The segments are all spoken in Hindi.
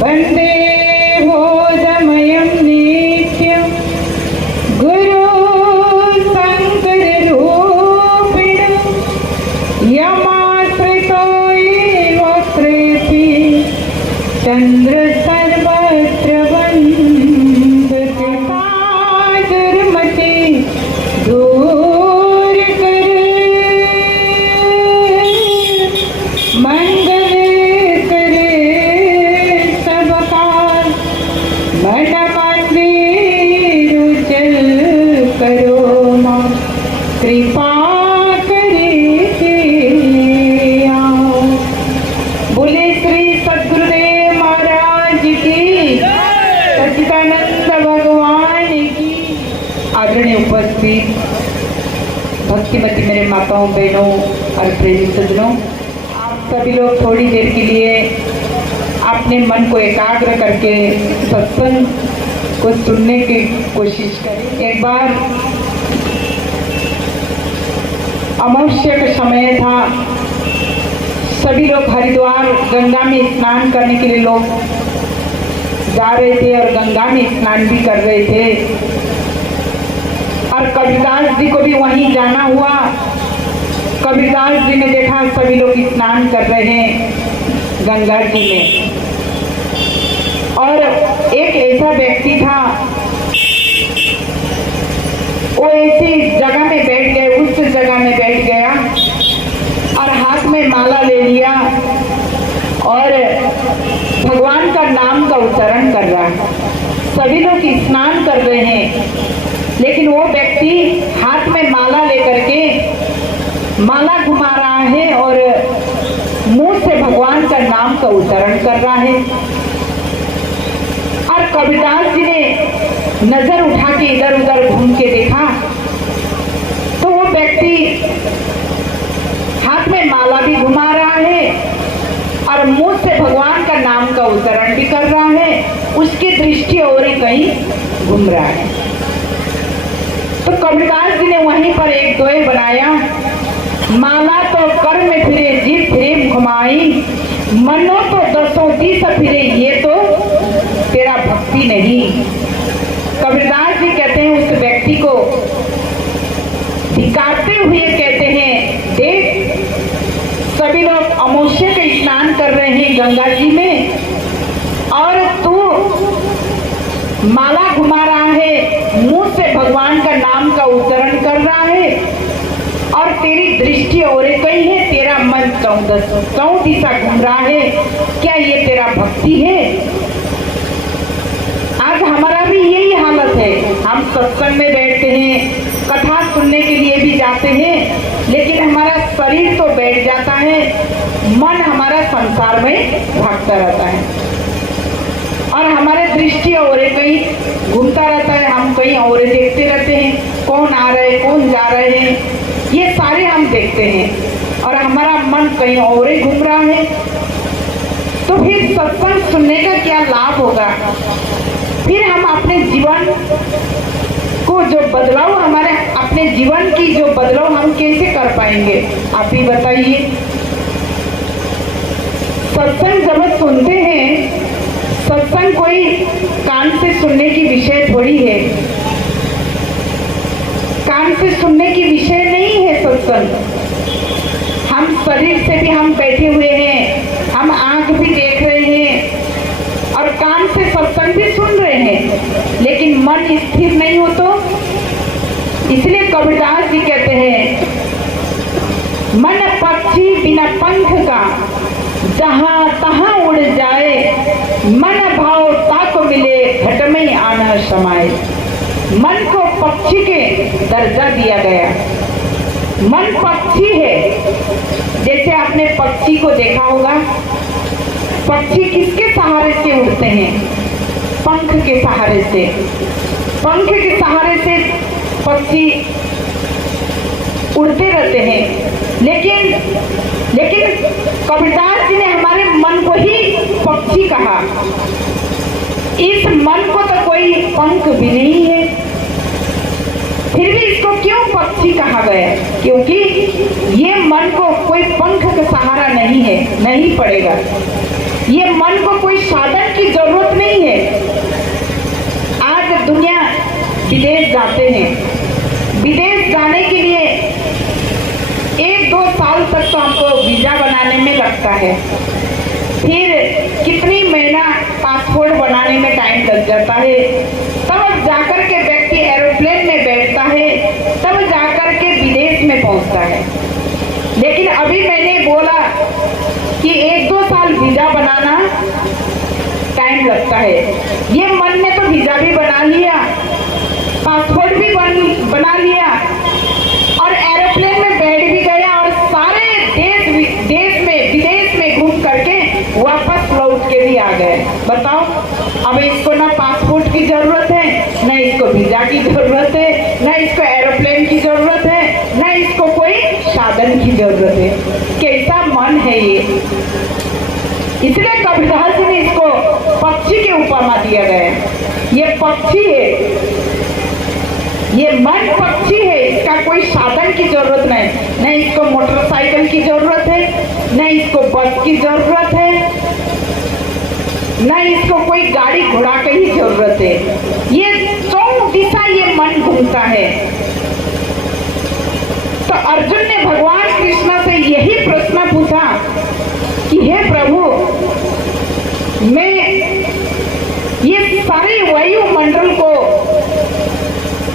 वंदे भोजमयं नित्यं गुरु शंकर रूपिणं यमाश्रितो वक्रेति चंद्र सर्वत्र वंदते दुर्मति दूर करे मंगल करे सबका मंडपांडीर उज्जल करो मां कृपा करे आओ। बोले श्री सद्गुरुदेव महाराज की, सच्चिदानंद भगवान की। आदरणीय उपस्थित भक्तिमती मेरे माताओं बहनों और प्रेमी सज्जनों, आप सभी लोग थोड़ी देर के लिए अपने मन को एकाग्र करके सत्संग को सुनने की कोशिश करें। एक बार अमावस्या का समय था, सभी लोग हरिद्वार गंगा में स्नान करने के लिए लोग जा रहे थे और गंगा में स्नान भी कर रहे थे। और कबीरदास जी को भी वहीं जाना हुआ। कबीरदास जी ने देखा सभी लोग स्नान कर रहे हैं गंगा जी में, और एक ऐसा व्यक्ति था, वो ऐसी जगह में बैठ गया, उस जगह में बैठ गया और हाथ में माला ले लिया और भगवान का नाम का उच्चारण कर रहा है। सभी लोग स्नान कर रहे हैं, लेकिन वो व्यक्ति हाथ में माला लेकर के माला घुमा रहा है और मुंह से भगवान का नाम का उच्चारण कर रहा है। और कबीरदास जी ने नजर उठा के इधर उधर घूम के देखा तो वो व्यक्ति हाथ में माला भी घुमा रहा है और मुंह से भगवान का नाम का उच्चारण भी कर रहा है। उसकी दृष्टि और कहीं घूम रहा है। तो कबीरदास जी ने वहीं पर एक दोहे बनाया, माला तो कर में फिरे जीव फिरे घुमाई, मनो तो दसों दिस फिरे ये तो तेरा भक्ति नहीं। कबीरदास जी कहते हैं उस व्यक्ति को धिक्कारते हुए कहते हैं, देख सभी लोग अमावस्या का स्नान कर रहे हैं गंगा जी में और तू माला घुमा रहा है, मुंह से भगवान का नाम का उच्चारण कर रहा है और तेरी दृष्टि और कहीं है, तेरा मन कौन दिशा घूम रहा है। क्या ये तेरा भक्ति है? आज हमारा भी यही हालत है। हम सत्संग में बैठते हैं, कथा सुनने के लिए भी जाते हैं, लेकिन हमारा शरीर तो बैठ जाता है, मन हमारा संसार में भागता रहता है और हमारे दृष्टि और कहीं घूमता रहता है। हम कहीं और देखते रहते हैं, कौन आ रहे हैं, कौन जा रहे हैं, ये सारे हम देखते हैं और हमारा मन कहीं और ही घूम रहा है। तो फिर सत्संग सुनने का क्या लाभ होगा? फिर हम अपने जीवन को जो बदलाव, हमारे अपने जीवन की जो बदलाव हम कैसे कर पाएंगे? आप ही बताइए। सत्संग जब सुनते हैं, सत्संग कोई कान से सुनने की विषय थोड़ी है, कान से सुनने की विषय नहीं है सत्संग। हम शरीर से भी हम बैठे हुए हैं, हम आंख भी देख रहे हैं और कान से सत्संग भी सुन रहे हैं, लेकिन मन स्थिर नहीं हो तो। इसलिए कबीरदास जी कहते हैं, मन पक्षी बिना पंख का जहां तहां उड़ जाए, मन भाव ताक मिले घट में आना समाए। मन को पक्षी के दर्जा दिया गया। मन पक्षी है, जैसे आपने पक्षी को देखा होगा, पक्षी किसके सहारे से उड़ते हैं? पंख के सहारे से। पंख के सहारे से पक्षी उड़ते रहते हैं, लेकिन कबीरदास जी ने हमारे मन को ही पक्षी कहा। इस मन को तो कोई पंख भी नहीं है, फिर भी इसको क्यों पक्षी कहा गया? क्योंकि ये मन को कोई पंख का सहारा नहीं है, नहीं पड़ेगा। ये मन को कोई साधन की तक तो हमको वीजा बनाने में लगता है, फिर कितनी महीना पासपोर्ट बनाने में टाइम लग जाता है, तब जाकर के व्यक्ति एरोप्लेन में बैठता है, तब जाकर के विदेश में पहुंचता है। लेकिन अभी मैंने बोला कि 1-2 साल वीजा बनाना टाइम लगता है। ये मन ने तो वीजा भी बना लिया, पासपोर्ट भी बना लिया और एरोप्लेन में बैठ भी गया और सारे विदेश में घूम करके वापस लौट के भी आ गए। बताओ, अब इसको ना पासपोर्ट की जरूरत है, ना इसको वीजा की जरूरत है, ना इसको एरोप्लेन की जरूरत है, ना इसको कोई साधन की जरूरत है। कैसा मन है ये। इसलिए कबीरदास जी ने इसको पक्षी के उपमा दिया गया। ये पक्षी है, ये मन पक्षी है, इसका कोई साधन की जरूरत नहीं, न इसको मोटरसाइकिल की जरूरत है, न इसको बस की जरूरत है, न इसको कोई गाड़ी घोड़ा की ही जरूरत है। ये 4 दिशा ये मन घूमता है। तो अर्जुन ने भगवान कृष्ण से यही प्रश्न पूछा कि हे प्रभु, मैं ये सारे वायुमंडल को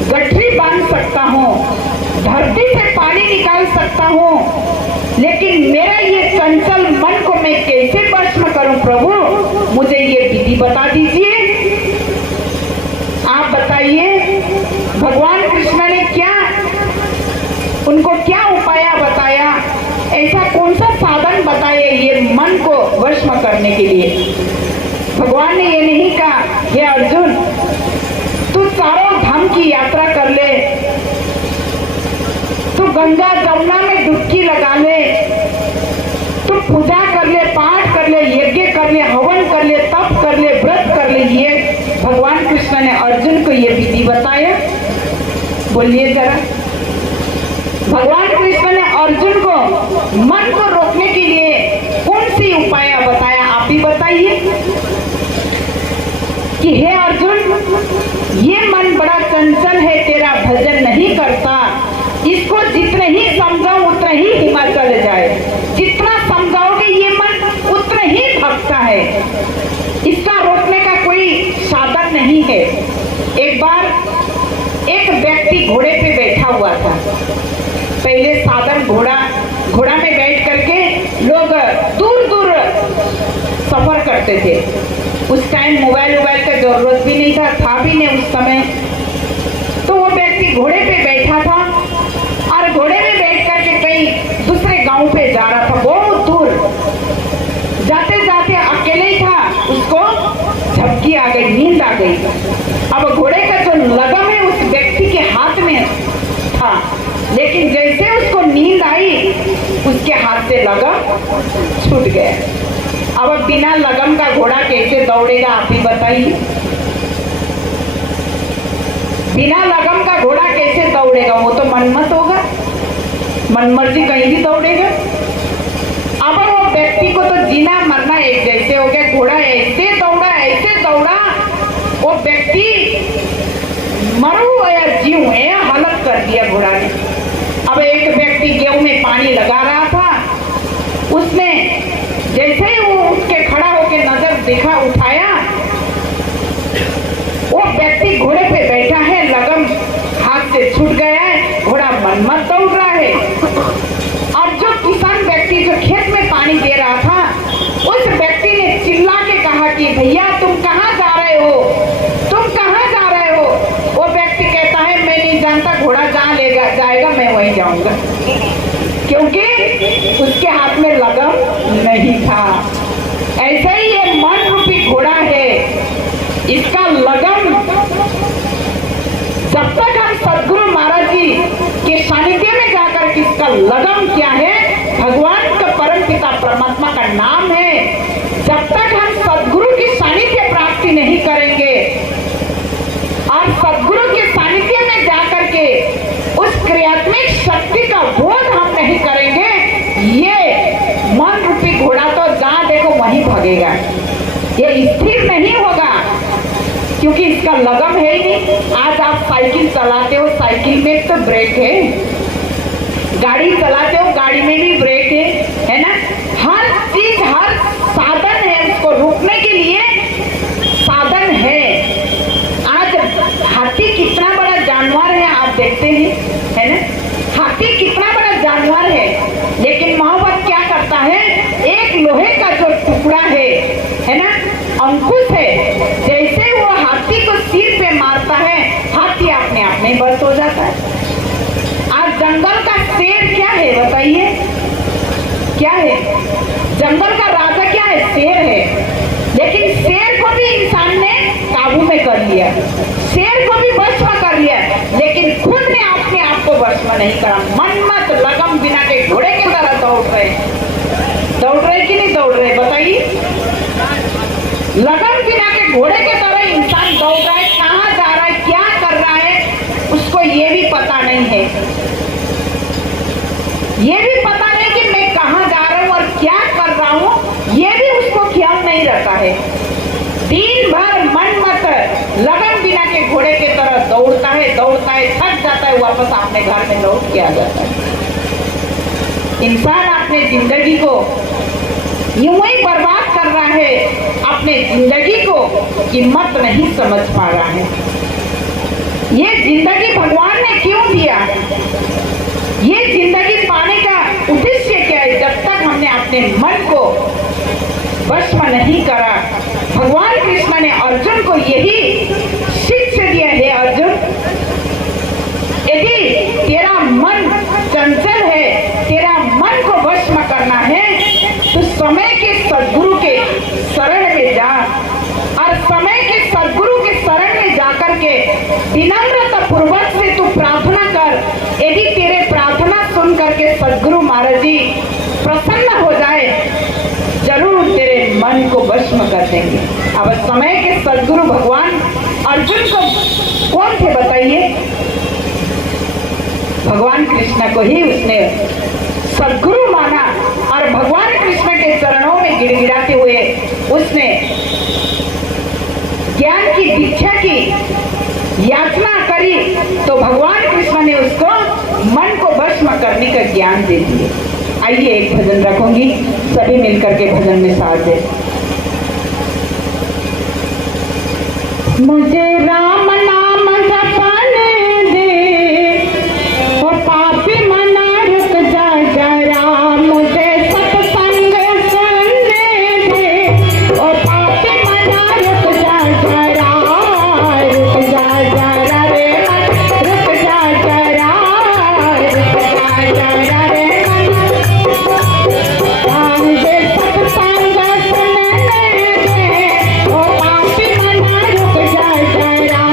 गठरी बांध सकता हूँ, धरती से पानी निकाल सकता हूँ, लेकिन मेरा ये चंचल मन को मैं कैसे वश करूं प्रभु, मुझे ये विधि बता दीजिए। आप बताइए, भगवान कृष्ण ने उनको क्या उपाय बताया, ऐसा कौन सा साधन बताया ये मन को वश में करने के लिए। भगवान ने ये नहीं कहा हे अर्जुन, तू चारों धाम की यात्रा कर ले, तू गंगा जमुना में डुबकी लगा ले, तू पूजा कर ले, पाठ कर ले, यज्ञ कर ले, हवन कर ले, तप कर ले, व्रत कर ले। ये भगवान कृष्ण ने अर्जुन को ये विधि बताया। बोलिए जरा, भगवान कृष्ण ने अर्जुन को मन को रोकने के लिए कौन सी उपाय बताया, आप ही बताइए। कि हे अर्जुन, ये मन बड़ा चंचल है, तेरा भजन नहीं करता, इसको जितने ही समझाओ उतना ही हिमाचल जाए, जितना समझाओगे ये मन उतना ही भगता है, इसका रोकने का कोई साधन नहीं है। एक बार एक व्यक्ति घोड़े पे बैठा हुआ था। पहले साधन घोड़ा में बैठ करके लोग दूर दूर सफर करते थे। उस टाइम मोबाइल का जरूरत भी नहीं था भी नहीं उस समय। तो वो व्यक्ति घोड़े पे बैठा था और घोड़े में बैठ करके कहीं दूसरे गांव पे जा रहा था, बहुत दूर। जाते जाते अकेले ही था, उसको झपकी आ गई, नींद आ गई। अब घोड़े का जो लगम है उस व्यक्ति के हाथ में था, लेकिन जैसे उसको नींद आई उसके हाथ से लगम छूट गया। अब बिना लगम का घोड़ा कैसे दौड़ेगा, आप ही बताइए। बिना लगम का घोड़ा कैसे दौड़ेगा, वो तो मनमत होगा, मनमर्जी कहीं भी दौड़ेगा। अब वो व्यक्ति को तो जीना मरना एक जैसे हो गया। घोड़ा ऐसे दौड़ा, वो व्यक्ति मरू या जीव है हालत कर दिया घोड़ा ने। अब एक व्यक्ति गेहूं में पानी लगा रहा था, उसने जैसे ही वो उठ के खड़ा होके नजर देखा, उठाया, वो व्यक्ति घोड़े पे बैठा है, लगम हाथ से छूट गया है, घोड़ा मनमत दौड़ रहा है। और जो किसान व्यक्ति जो खेत में पानी दे रहा था, उस व्यक्ति ने चिल्ला के कहा कि भैया तुम कहाँ जा रहे हो, तुम कहाँ जा रहे हो। वो व्यक्ति कहता है मैं नहीं जानता, घोड़ा जहाँ ले जाएगा मैं वहीं जाऊंगा, क्योंकि उसके हाथ में लगम नहीं था। ऐसे ही ये मन रूपी घोड़ा है, इसका लगम जब तक हम सदगुरु महाराज जी के सानिध्य में जाकर के इसका लगम क्या है, भगवान का परम पिता परमात्मा का नाम है, जब तक हम सदगुरु की सानिध्य प्राप्ति नहीं करेंगे और सदगुरु के सानिध्य में जाकर के उस क्रियात्मक शक्ति का बोध हम नहीं करेंगे, ये मन रूपी घोड़ा तो जहां देखो वहीं भागेगा, ये स्थिर नहीं होगा, क्योंकि इसका लगम है ही नहीं। आज आप साइकिल चलाते हो, साइकिल में तो ब्रेक है, गाड़ी चलाते हो, गाड़ी में भी ब्रेक के, है ना, हर चीज हर साधन है, उसको रोकने के लिए साधन है। आज हाथी कितना बड़ा जानवर है आप देखते हैं, है ना, हाथी कितना बड़ा जानवर है, लेकिन मोहब्बत क्या करता है, एक लोहे का जो टुकड़ा है ना, अंकुश है, जैसे वो हाथी को सिर पे मारता है, हाथी अपने आप में बस हो जाता है। आज जंगल का शेर क्या है बताइए, क्या है? जंगल का राजा क्या है? शेर है। लेकिन शेर को भी इंसान ने काबू में कर लिया, शेर को भी वश में कर लिया, लेकिन खुद ने अपने आप को वश में नहीं करा। मनमत लगम बिना के घोड़े की तरह दौड़ रहे कि नहीं दौड़ रहे बताइए? लगन बिना के घोड़े की तरह इंसान दौड़ रहा है, कहाँ जा रहा है, क्या कर रहा है, उसको ये भी पता नहीं है, ये भी पता नहीं कि मैं कहाँ जा रहा हूँ और क्या कर रहा हूँ, ये भी उसको ख्याल नहीं रहता है। दिन भर मनमत लगन बिना के घोड़े की तरह दौड़ता है, थक जाता है, वापस अपने घर में लौट के आ जाता है। इंसान अपने जिंदगी को यूं ही बर्बाद कर रहा है, अपने जिंदगी को कीमत नहीं समझ पा रहा है। ये जिंदगी भगवान ने क्यों दिया, ये जिंदगी पाने का उद्देश्य क्या है? जब तक हमने अपने मन को वश में नहीं करा, भगवान कृष्ण ने अर्जुन को यही शिक्षा दिया है, अर्जुन यदि तेरा मन चंचल है, तेरा मन को वश में करना है, तो समय के सद्गुरु के शरण में जा, और समय के सद्गुरु के शरण में जाकर के विनम्रता पूर्वक से तू प्रार्थना कर। यदि तेरे प्रार्थना सुन करके सद्गुरु महाराज जी प्रसन्न हो जाए, जरूर तेरे मन को वश में कर देंगे। अब समय के सद्गुरु भगवान अर्जुन को कौन थे बताइए? भगवान कृष्ण को ही उसने सद्गुरु माना, और भगवान कृष्ण के चरणों में गिड़गिड़ाते हुए उसने ज्ञान की दीक्षा की याचना करी, तो भगवान कृष्ण ने उसको मन को वश में करने का ज्ञान दे दिए। आइए एक भजन रखूंगी, सभी मिलकर के भजन में साथ दे। मुझे राम नाम जपने दे, ओ पापी मना रुक जा जरा, मुझे सत्संग सुनने दे, ओ पापी मना रुक जा जरा, रुक जा जरा रे मन, रुक जा जरा, रुक जा जरा रे मन, मुझे सत्संग सुनने दे, ओ पापी मना रुक जा जरा।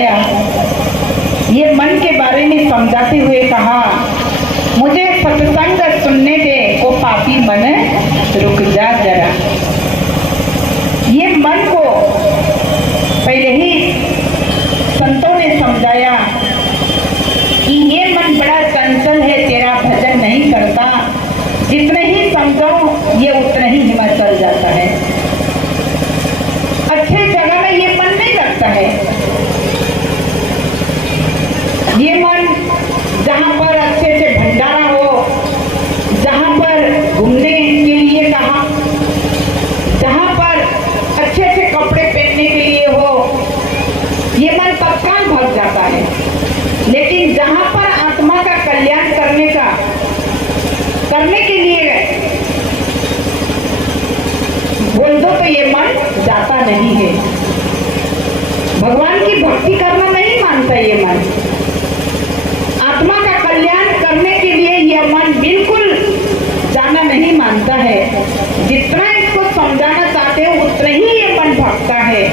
समझाया, ये मन के बारे में समझाते हुए कहा, मुझे सत्संग सुनने दे ओ पापी मन, रुक जा जरा। ये मन को पहले ही संतों ने समझाया कि ये मन बड़ा चंचल है, तेरा भजन नहीं करता, जितने ही समझो ये उतना ही हिमाचल जाता है, अच्छे जगह में ये मन नहीं लगता है। ये मन जहाँ पर अच्छे से भंडारा हो, जहाँ पर घूमने के लिए कहा, जहाँ पर अच्छे अच्छे कपड़े पहनने के लिए हो, ये मन तत्काल भाग जाता है। लेकिन जहाँ पर आत्मा का कल्याण करने के लिए बोल दो तो ये मन जाता नहीं है। भगवान की भक्ति करना नहीं मानता ये मन, आत्मा का कल्याण करने के लिए यह मन बिल्कुल जाना नहीं मानता है। जितना इसको समझाना चाहते हो उतना ही ये मन भागता है।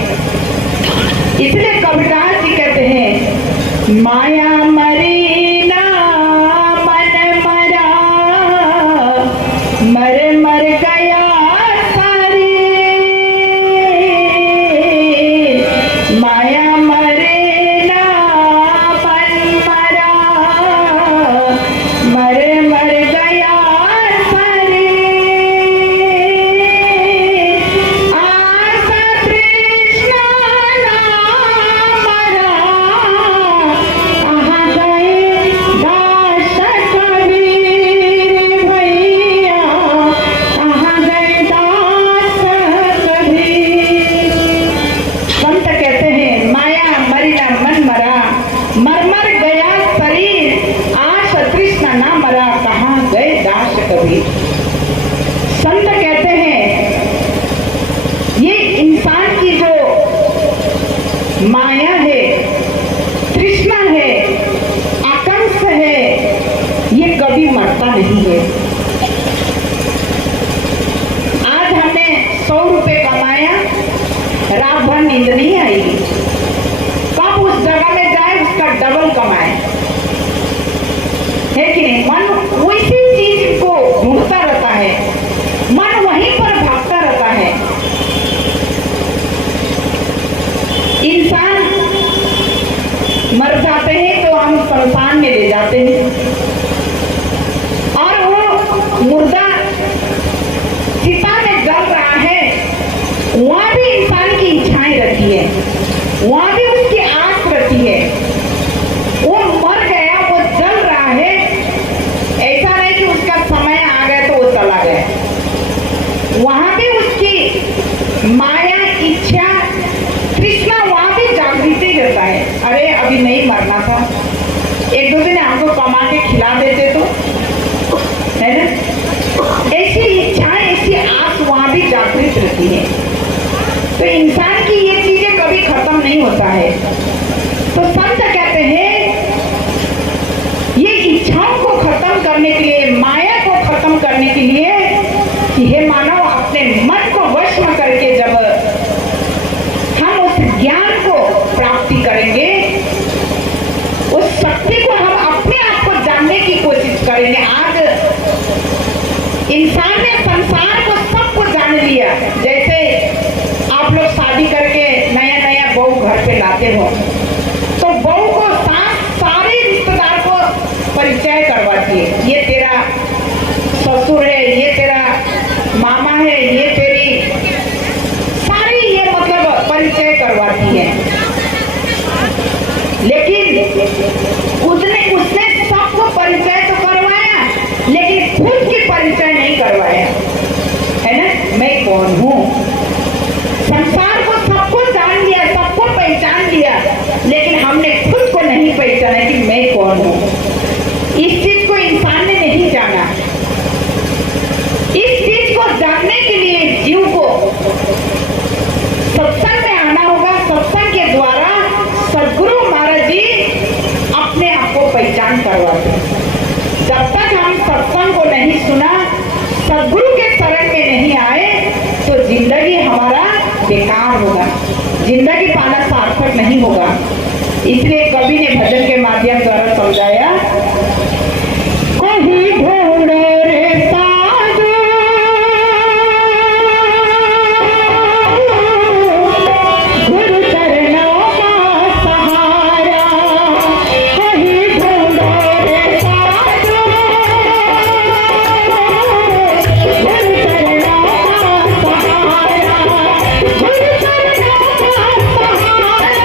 इसलिए कबीरदास जी कहते हैं, माया मरी ना मन मरा, मर मर गया सारी, माया मरे ना मन मरा, मर मर गया सारी, आशा तृष्णा ना मरा, कहाँ गए दास कबीर भैया, कहाँ गए दास कबीर। संत कहते हैं, माया मरी ना मन मरा, मर मर गया शरीर, आश तृष्णा ना मरा, कहाँ गए दास कबीर। संत कहते हैं, ये इंसान की जो माया है, तृष्णा है, आकांक्ष है, ये कभी मरता नहीं है। आज हमने 100 रुपए कमाया, रात भर नींद नहीं आएगी, कब उस जगह में जाए उसका डबल कमाए, है कि नहीं। मन उसी चीज को ढूंढता रहता है, मन वहीं पर भागता रहता है। इंसान मर जाते हैं तो हम शमशान में ले जाते हैं, और वो मुर्दा चिता में जल रहा है, वहां भी इंसान की इच्छाएं रहती है, वहां भी उसकी आस रहती है। वो मर गया, वो जल रहा है, ऐसा नहीं कि उसका समय आ गया तो वो चला गया, वहां भी उसकी माया, इच्छा, तृष्णा वहां भी जागृत ही रहता है। अरे अभी नहीं मरना था, एक दो दिन हमको कमा के खिला देते तो, है ना। ऐसी इच्छाएं, ऐसी आस वहां भी जागृत रहती है। तो इंसान की ये चीजें कभी खत्म नहीं होता है। तो संत कहते हैं, ये इच्छाओं को खत्म करने के लिए, माया को खत्म करने के लिए, कि हे मानव, अपने मन को वश में करके जब हम उस ज्ञान को प्राप्ति करेंगे, उस शक्ति को हम अपने आप को जानने की कोशिश करेंगे। आज इंसान ने संसार को सबको जान लिया। जैसे आप लोग शादी करके नया नया बहू घर पे लाते हो, तो बहू को सारे रिश्तेदार को परिचय करवाती है, ये तेरा ससुर है, ये तेरा मामा है, ये तेरी, सारी ये मतलब परिचय करवाती है। लेकिन उसने सबको परिचय तो करवाया, लेकिन खुद की परिचय नहीं करवाया, है ना। मैं कौन हूँ, संसार को सबको जान लिया, सबको पहचान लिया, लेकिन हमने खुद को नहीं पहचाना कि मैं कौन हूँ। इस चीज को इंसान ने नहीं जाना। इस चीज को जानने के लिए जीव को सत्संग में आना होगा। सत्संग के द्वारा सदगुरु महाराज जी अपने आप को पहचान करवाते। जब तक हम सत्संग को नहीं सुना, सदगुरु के शरण में नहीं आए, तो जिंदगी हमारा बेकार होगा, जिंदगी पाना सार्थक नहीं होगा। इसलिए कवि ने भजन के माध्यम द्वारा समझाया, कहीं ढूंढ रे साधु गुरु चरणों का सहारा, कहीं ढूंढ रे साधु गुरु चरणों का सहारा, गुरु चरणों का सहारा।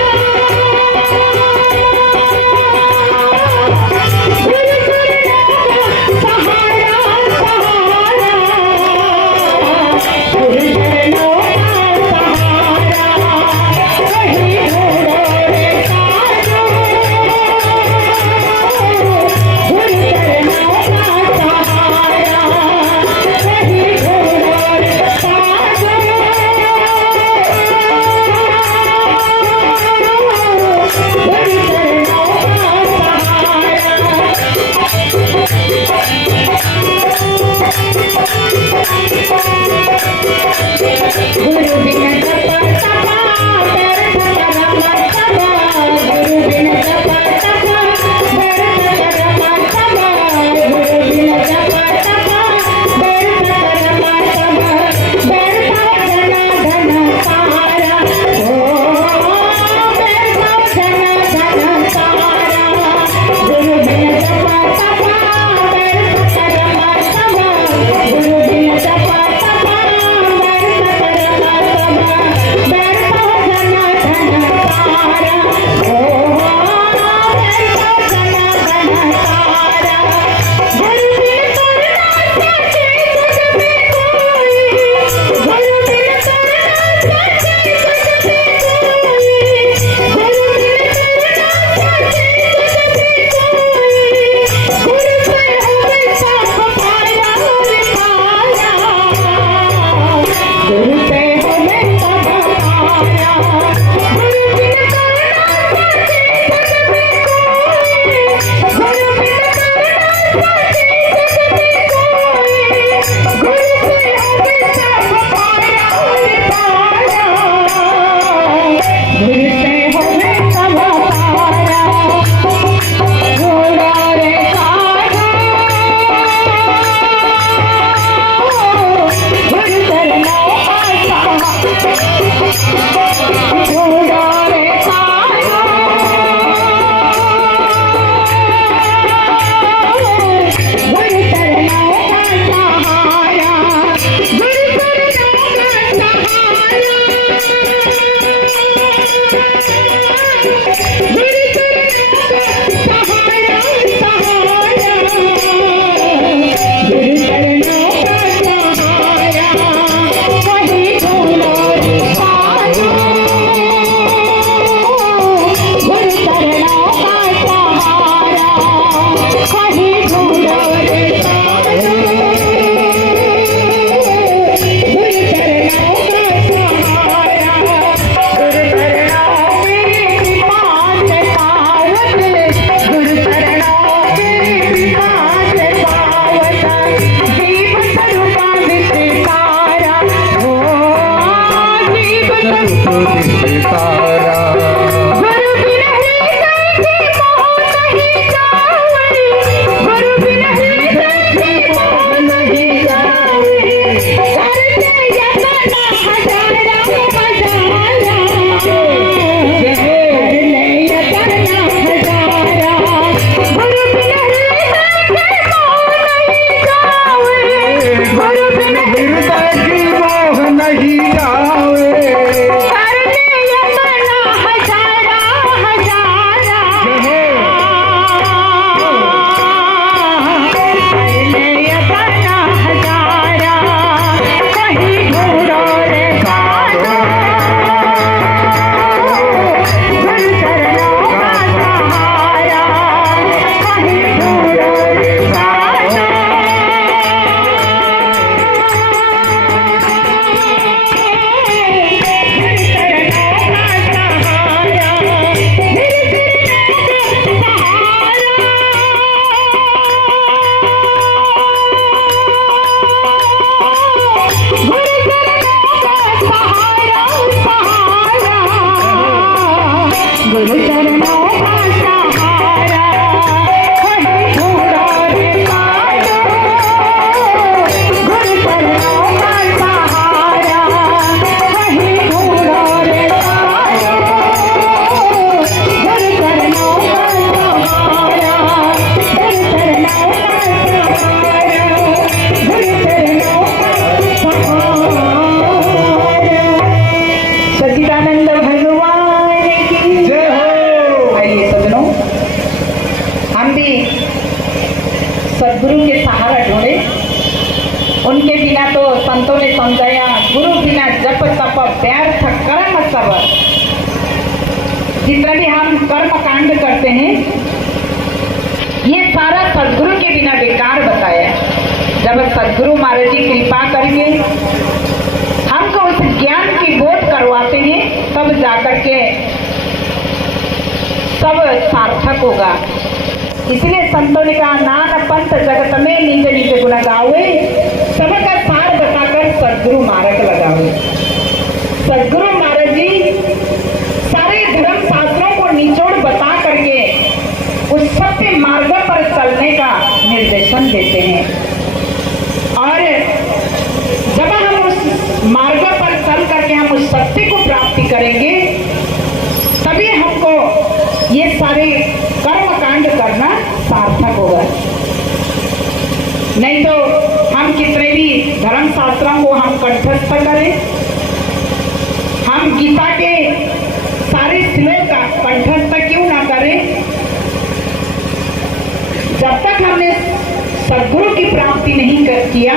उनके बिना तो संतों ने समझाया, गुरु बिना जप तप व्यर्थ कर्म सब। जितना भी हम कर्म कांड करते हैं ये सारा सदगुरु के बिना बेकार बताया। जब सदगुरु महाराज जी कृपा करेंगे, हमको उस ज्ञान की बोध करवाते हैं, तब जाकर के सब सार्थक होगा। इसलिए संतों ने कहा, नान पंथ जगत में निज निज गुण गावे, सबका सार बताकर सदगुरु मार्ग लगावे। सदगुरु महाराज जी सारे धर्म शास्त्रों को निचोड़ बता करके उस सत्य मार्ग पर चलने का निर्देशन देते हैं। और जब हम उस मार्ग पर चल करके हम उस सत्य को प्राप्ति करेंगे, तभी हमको ये सारे कर्म कांड करना सार्थक होगा। नहीं तो हम कितने भी धर्म शास्त्रों को हम कंठस्थ करें, हम गीता के सारे श्लोक का कंठस्थ क्यों ना करें, जब तक हमने सदगुरु की प्राप्ति नहीं किया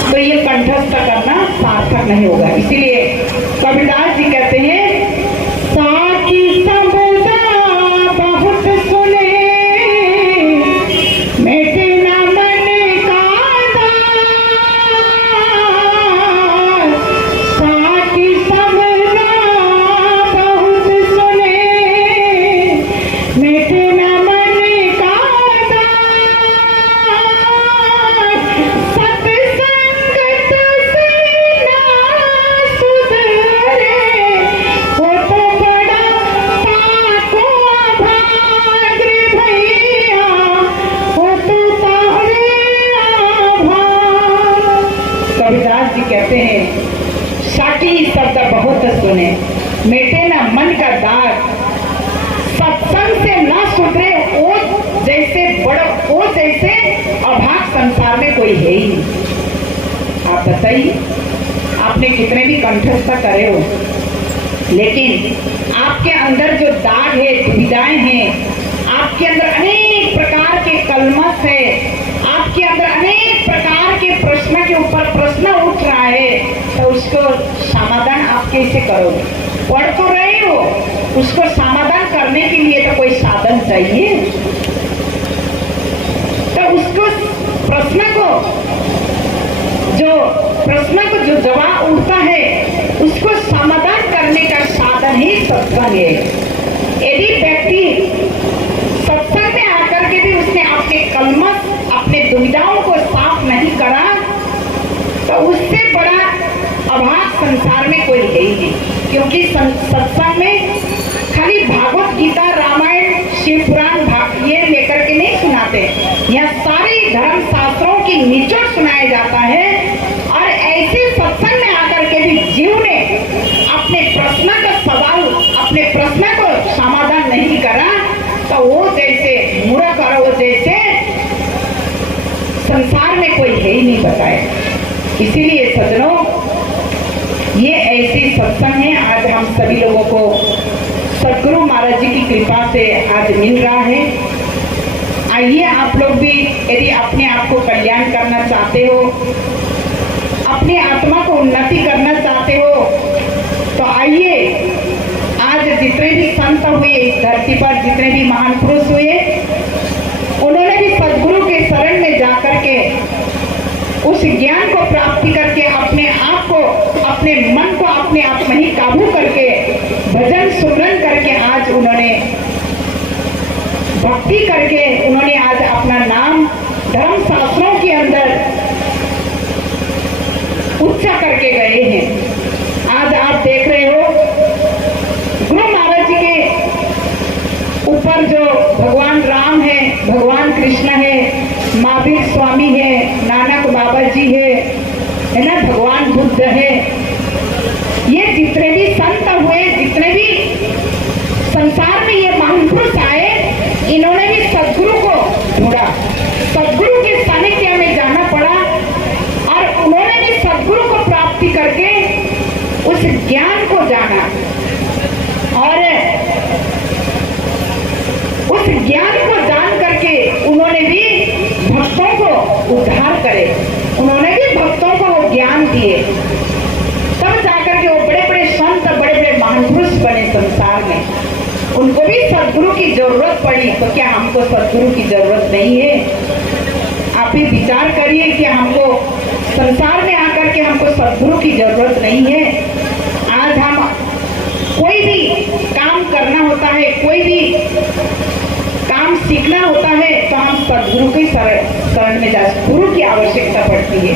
तो ये कंठस्थ करना सार्थक नहीं होगा। इसीलिए कबीरदास जी कहते हैं, साकी समुदा बहुत सुने, मेटे ना मन का दार। साकी समुदा बहुत सुने, मेटे ना मन का कहते हैं, साकी शब्द बहुत सुने, मेटे ना मन का दाग। सत्संग से ना सुधरे वो जैसे बड़ा, वो जैसे अभाग संसार में कोई है ही नहीं। आप बताइए, आपने कितने भी कंठस्थ करे हो, लेकिन आपके अंदर जो दाग है, दुविधाएं हैं, आपके अंदर अनेक प्रकार के कलमश है, आपके अंदर अनेक प्रकार के प्रश्न के ऊपर प्रश्न उठ रहा है, तो उसको समाधान आप कैसे करोगे? पढ़ तो रहे हो, उसको समाधान करने के लिए तो कोई साधन चाहिए। तो उसको प्रश्न को जो जवाब उठता है, उसको समाधान करने का साधन ही सत्संग है। यदि व्यक्ति सत्संग में आकर के भी उसने अपने कलमश, अपने दुविधाओं को साफ नहीं करा, तो उससे बड़ा अभाग संसार में कोई है ही नहीं। क्योंकि सत्संग में खाली भागवत गीता, रामायण, शिव पुराण ये लेकर के नहीं सुनाते, यहाँ सारे धर्म शास्त्रों की निचोड़ सुनाया जाता है। और ऐसे सत्संग में आकर के भी जीव ने अपने प्रश्न का सवाल, अपने प्रश्न को समाधान नहीं करा, तो वो जैसे मूर्ख और वो जैसे संसार में कोई है ही नहीं बताए। इसीलिए सज्जनों, ये ऐसी सत्संग है, आज हम सभी लोगों को सदगुरु महाराज जी की कृपा से आज मिल रहा है। आइए आप लोग भी, यदि अपने आप को कल्याण करना चाहते हो, अपनी आत्मा को उन्नति करना चाहते हो, तो आइए। आज जितने भी संत हुए इस धरती पर, जितने भी महान पुरुष हुए, उन्होंने भी सदगुरु के शरण में जाकर के उस ज्ञान को प्राप्ति करके अपने आप को, अपने मन को अपने आप में ही काबू करके भजन सुमरन करके आज उन्होंने भक्ति करके उन्होंने आज अपना नाम धर्म शास्त्रों के अंदर ऊंचा करके गए हैं। आज आप देख रहे हो, गुरु महाराज जी के ऊपर जो भगवान राम है, भगवान कृष्ण है, महावीर स्वामी है, नानक बाबा जी है ना, भगवान बुद्ध है, ये जितने भी संत हुए, जितने भी संसार में ये महापुरुष आए, इन्होंने भी सदगुरु को ढूंढा, सदगुरु के सानिध्य में जाना पड़ा, और उन्होंने भी सदगुरु को प्राप्ति करके उस ज्ञान को जाना, और उस ज्ञान को जान करके उन्होंने भी भक्तों को उद्धार करे, उन्होंने भी उनको भी सदगुरु की जरूरत पड़ी, तो क्या हमको सदगुरु की जरूरत नहीं है? आप ही विचार करिए कि हमको संसार में आकर के हमको सदगुरु की जरूरत नहीं है। आज हम कोई भी काम करना होता है, कोई भी काम सीखना होता है, तो हम सदगुरु के शरण में जा, गुरु की आवश्यकता पड़ती है।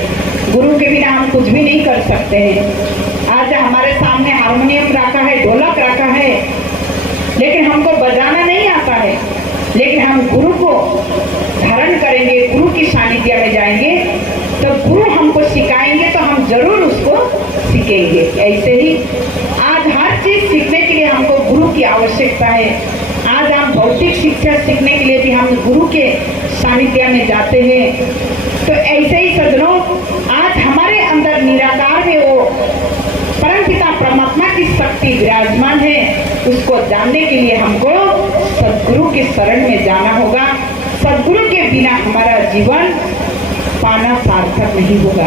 गुरु के बिना हम कुछ भी नहीं कर सकते हैं। आज हमारे सामने हारमोनियम रखा है, ढोलक रखा है, लेकिन हमको बजाना नहीं आता है, लेकिन हम गुरु को धारण करेंगे, गुरु की सानिध्य में जाएंगे, तो गुरु हमको सिखाएंगे तो हम जरूर उसको सीखेंगे। ऐसे ही आज हर चीज सीखने के लिए हमको गुरु की आवश्यकता है। आज हम भौतिक शिक्षा सीखने के लिए भी हम गुरु के सानिध्य में जाते हैं। तो ऐसे ही सज्जनों, आज हमारे अंदर निराकार में वो परमपिता परमात्मा की शक्ति विराजमान है, उसको जानने के लिए हमको सदगुरु के शरण में जाना होगा। सदगुरु के बिना हमारा जीवन पाना सार्थक नहीं होगा।